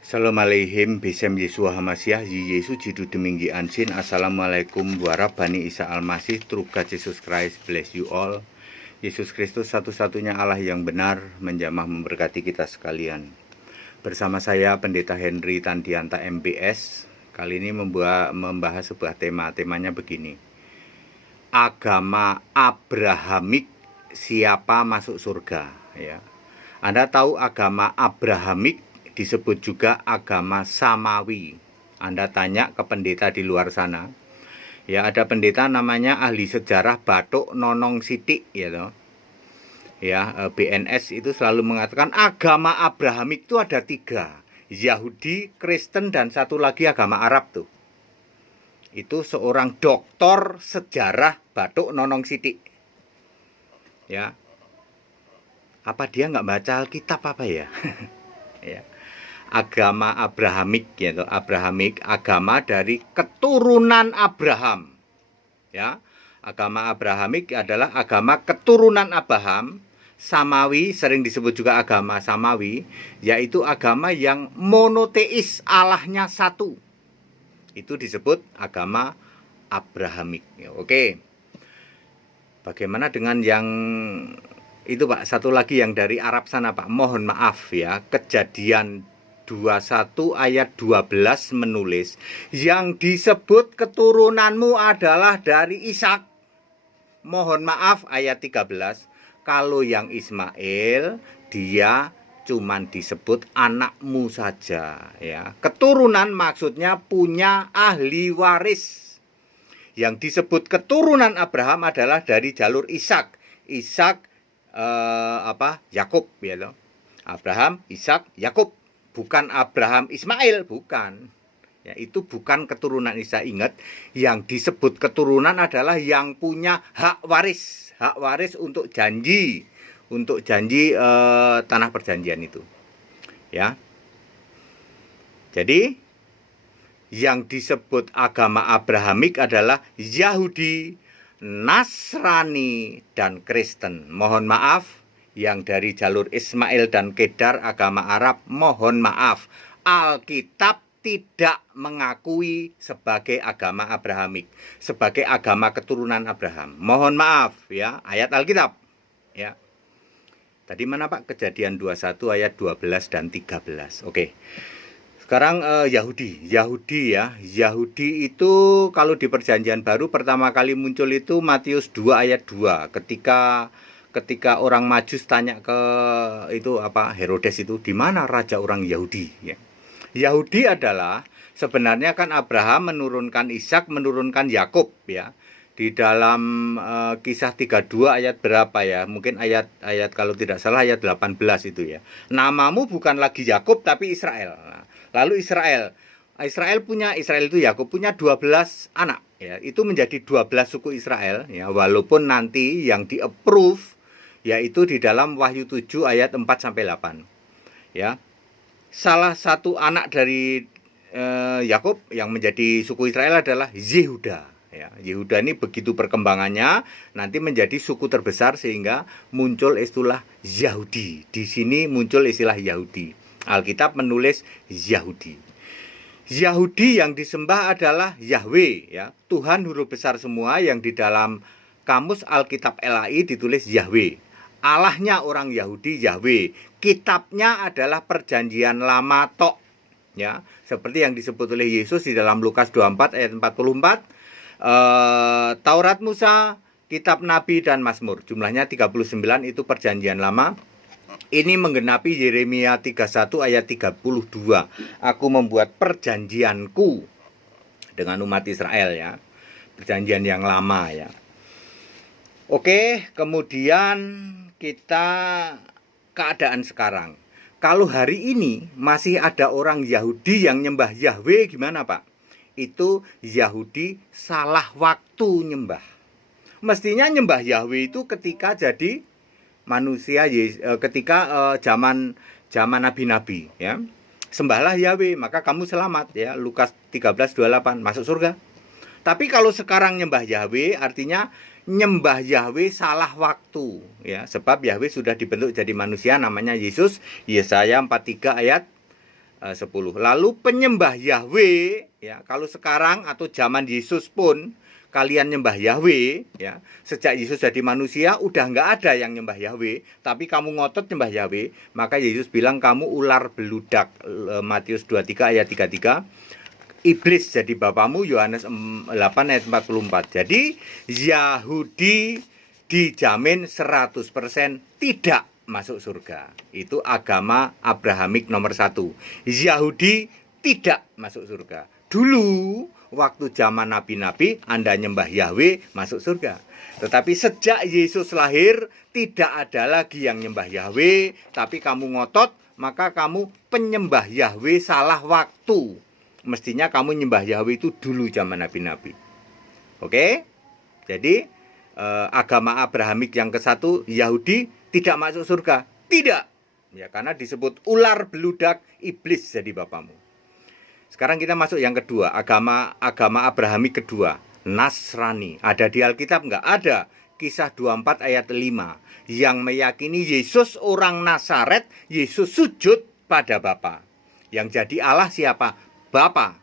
Assalamualaikum Besem Yesua Hamasyah Yesus Jidu Deminggi Ansin. Assalamualaikum warahmatullahi Isa Almasih. Truga Jesus Christ bless you all. Yesus Kristus satu-satunya Allah yang benar menjamah memberkati kita sekalian. Bersama saya Pendeta Henry Tandianta MPS. Kali ini membahas sebuah temanya begini. Agama Abrahamik, siapa masuk surga, ya. Anda tahu agama Abrahamik disebut juga agama Samawi. Anda tanya ke pendeta di luar sana, ya, ada pendeta namanya ahli sejarah Batuk Nonong Sidik, ya toh. Ya, BNS itu selalu mengatakan agama Abrahamik itu ada 3, Yahudi, Kristen, dan satu lagi agama Arab tuh. Itu seorang doktor sejarah Batuk Nonong Sidik. Ya, apa dia nggak baca Alkitab apa ya? Ya. Agama Abrahamik, gitu. Abrahamik, agama dari keturunan Abraham. Ya, agama Abrahamik adalah agama keturunan Abraham. Samawi, sering disebut juga agama Samawi, yaitu agama yang monoteis, Allahnya satu. Itu disebut agama Abrahamik. Oke. Bagaimana dengan yang itu, Pak? Satu lagi yang dari Arab sana, Pak. Mohon maaf ya, Kejadian 21 ayat 12 menulis, yang disebut keturunanmu adalah dari Ishak. Mohon maaf, ayat 13, kalau yang Ismail dia cuman disebut anakmu saja, ya. Keturunan maksudnya punya ahli waris. Yang disebut keturunan Abraham adalah dari jalur Ishak. Ishak Yakub, ya loh. Abraham, Ishak, Yakub. Bukan Abraham Ismail, bukan. Ya, itu bukan keturunan Ishak. Ingat, yang disebut keturunan adalah yang punya hak waris. Hak waris untuk janji tanah perjanjian itu. Ya. Jadi yang disebut agama Abrahamik adalah Yahudi, Nasrani, dan Kristen. Mohon maaf, yang dari jalur Ismail dan Kedar agama Arab, mohon maaf, Alkitab tidak mengakui sebagai agama Abrahamik, sebagai agama keturunan Abraham. Mohon maaf ya, ayat Alkitab. Ya. Tadi mana, Pak? Kejadian 21 ayat 12 dan 13. Oke. Sekarang Yahudi ya. Yahudi itu kalau di Perjanjian Baru pertama kali muncul itu Matius 2 ayat 2. Ketika orang Majus tanya ke Herodes itu, di mana raja orang Yahudi, ya. Yahudi adalah sebenarnya kan Abraham menurunkan Ishak, menurunkan Yakub, ya. Di dalam Kisah 32 ayat berapa ya? Mungkin ayat kalau tidak salah ayat 18 itu ya. Namamu bukan lagi Yakub tapi Israel. Nah, lalu Israel itu Yakub punya 12 anak, ya. Itu menjadi 12 suku Israel, ya, walaupun nanti yang di-approve yaitu di dalam Wahyu 7 ayat 4 sampai 8. Ya. Salah satu anak dari Yakub yang menjadi suku Israel adalah Yehuda. Ya, Yehuda ini begitu perkembangannya nanti menjadi suku terbesar sehingga muncul istilah Yahudi. Di sini muncul istilah Yahudi. Alkitab menulis Yahudi. Yahudi yang disembah adalah Yahweh, ya. Tuhan huruf besar semua, yang di dalam kamus Alkitab LAI ditulis Yahweh. Allahnya orang Yahudi Yahweh. Kitabnya adalah Perjanjian Lama tok, ya. Seperti yang disebut oleh Yesus di dalam Lukas 24 ayat 44. Taurat Musa, Kitab Nabi, dan Mazmur. Jumlahnya 39, itu Perjanjian Lama. Ini menggenapi Yeremia 31 ayat 32. Aku membuat perjanjianku dengan umat Israel, ya. Perjanjian yang lama, ya. Oke, kemudian kita keadaan sekarang. Kalau hari ini masih ada orang Yahudi yang nyembah Yahweh, gimana, Pak? Itu Yahudi salah waktu nyembah. Mestinya nyembah Yahweh itu ketika jadi manusia, ketika zaman nabi-nabi, ya. Sembahlah Yahweh maka kamu selamat, ya. Lukas 13:28, masuk surga. Tapi kalau sekarang nyembah Yahweh artinya nyembah Yahweh salah waktu, ya. Sebab Yahweh sudah dibentuk jadi manusia namanya Yesus. Yesaya 43 ayat 10. Lalu penyembah Yahweh, ya, kalau sekarang atau zaman Yesus pun kalian nyembah Yahweh, ya, sejak Yesus jadi manusia udah nggak ada yang nyembah Yahweh, tapi kamu ngotot nyembah Yahweh, maka Yesus bilang kamu ular beludak. Matius 23 ayat 33. Iblis jadi bapamu, Yohanes 8 ayat 44. Jadi Yahudi dijamin 100% tidak masuk surga. Itu agama Abrahamik nomor 1. Yahudi tidak masuk surga. Dulu waktu zaman nabi-nabi Anda nyembah Yahweh masuk surga. Tetapi sejak Yesus lahir tidak ada lagi yang nyembah Yahweh, tapi kamu ngotot, maka kamu penyembah Yahweh salah waktu. Mestinya kamu nyembah Yahweh itu dulu zaman nabi-nabi. Oke? Jadi agama Abrahamik yang ke-1, Yahudi tidak masuk surga. Tidak. Ya, karena disebut ular beludak, iblis jadi bapamu. Sekarang kita masuk yang kedua, agama Abrahamik kedua, Nasrani. Ada di Alkitab enggak? Ada. Kisah 24 ayat 5 yang meyakini Yesus orang Nazaret, Yesus sujud pada Bapa. Yang jadi Allah siapa? Bapa.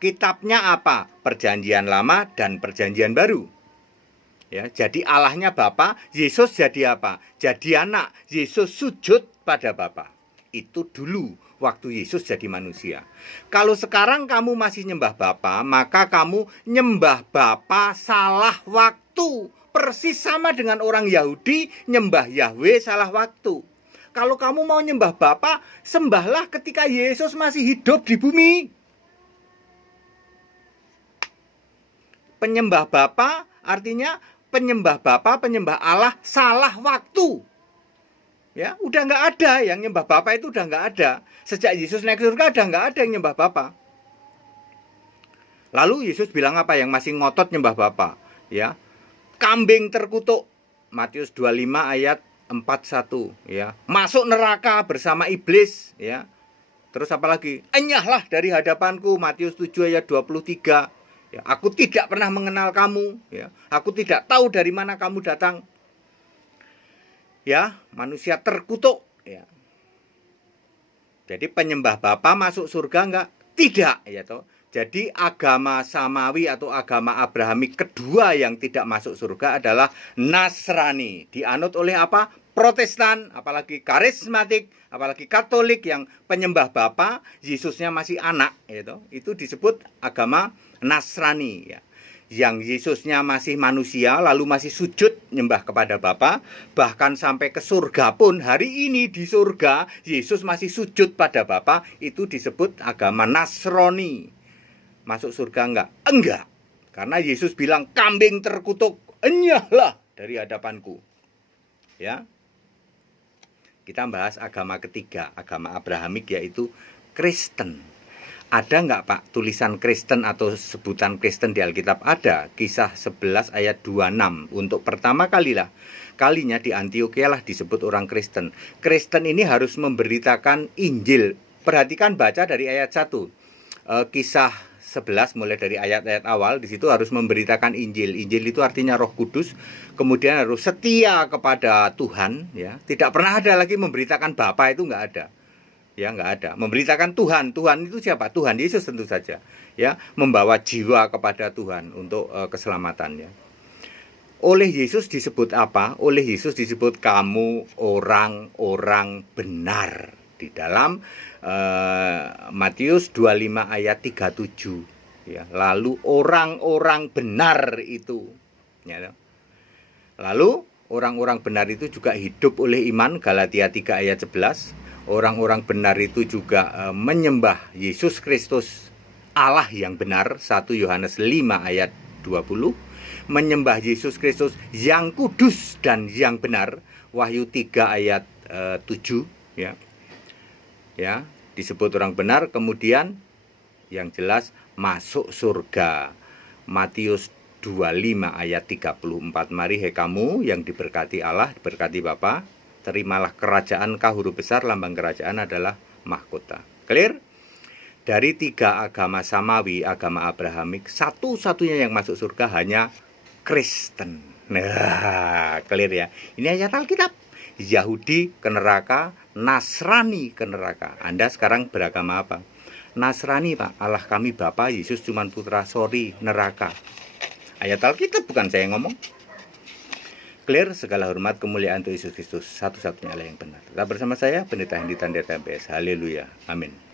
Kitabnya apa? Perjanjian Lama dan Perjanjian Baru. Ya, jadi Allahnya Bapa, Yesus jadi apa? Jadi anak. Yesus sujud pada Bapa. Itu dulu waktu Yesus jadi manusia. Kalau sekarang kamu masih nyembah Bapa, maka kamu nyembah Bapa salah waktu. Persis sama dengan orang Yahudi nyembah Yahweh salah waktu. Kalau kamu mau nyembah Bapa, sembahlah ketika Yesus masih hidup di bumi. Penyembah Bapa artinya penyembah Bapa, penyembah Allah salah waktu. Ya, udah nggak ada yang nyembah Bapa, itu udah nggak ada. Sejak Yesus naik surga udah nggak ada yang nyembah Bapa. Lalu Yesus bilang apa yang masih ngotot nyembah Bapa? Ya, kambing terkutuk. Matius 25 ayat 41, ya. Masuk neraka bersama iblis, ya. Terus apa lagi? Enyahlah dari hadapanku, Matius 7 ayat 23. Ya, aku tidak pernah mengenal kamu, ya. Aku tidak tahu dari mana kamu datang. Ya, manusia terkutuk, ya. Jadi penyembah Bapa masuk surga enggak? Tidak, ya toh. Jadi agama Samawi atau agama Abrahamik kedua yang tidak masuk surga adalah Nasrani. Dianut oleh apa? Protestan, apalagi karismatik, apalagi Katolik yang penyembah Bapa, Yesusnya masih anak, ya toh. Itu disebut agama Nasrani, ya. Yang Yesusnya masih manusia, lalu masih sujud nyembah kepada Bapa, bahkan sampai ke surga pun, hari ini di surga Yesus masih sujud pada Bapa, itu disebut agama Nasrani. Masuk surga enggak? Enggak. Karena Yesus bilang kambing terkutuk, enyahlah dari hadapanku. Ya. Kita bahas agama ketiga, agama Abrahamik, yaitu Kristen. Ada nggak Pak tulisan Kristen atau sebutan Kristen di Alkitab? Ada. Kisah 11 ayat 26. Untuk pertama kalinya di Antioquia lah disebut orang Kristen. Kristen ini harus memberitakan Injil. Perhatikan baca dari ayat 1. Kisah 11 mulai dari ayat-ayat awal, di situ harus memberitakan Injil. Injil itu artinya Roh Kudus. Kemudian harus setia kepada Tuhan, ya. Tidak pernah ada lagi memberitakan Bapa, itu nggak ada. Ya, nggak ada. Memberitakan Tuhan. Tuhan itu siapa? Tuhan Yesus tentu saja. Ya, membawa jiwa kepada Tuhan untuk keselamatannya. Oleh Yesus disebut apa? Oleh Yesus disebut kamu orang-orang benar. Di dalam Matius 25 ayat 37. Ya, lalu orang-orang benar itu. Ya, lalu orang-orang benar itu juga hidup oleh iman. Galatia 3 ayat 11. Orang-orang benar itu juga menyembah Yesus Kristus Allah yang benar, 1 Yohanes 5 ayat 20. Menyembah Yesus Kristus yang kudus dan yang benar, Wahyu 3 ayat 7, ya. Ya, disebut orang benar. Kemudian yang jelas masuk surga, Matius 25 ayat 34. Mari hai kamu yang diberkati Allah, diberkati Bapa, terimalah kerajaan-Kau, huruf besar, lambang kerajaan adalah mahkota. Clear? Dari 3 agama Samawi, agama Abrahamik, satu-satunya yang masuk surga hanya Kristen. Nah, clear ya. Ini ayat Alkitab. Yahudi ke neraka, Nasrani ke neraka. Anda sekarang beragama apa? Nasrani, Pak. Allah kami Bapa, Yesus cuman putra, sorry, neraka. Ayat Alkitab, bukan saya yang ngomong. Clear, segala hormat kemuliaan untuk Yesus Kristus, satu-satunya Allah yang benar. Tetap bersama saya, Pendeta Hendy Tanda TMPS. Haleluya. Amin.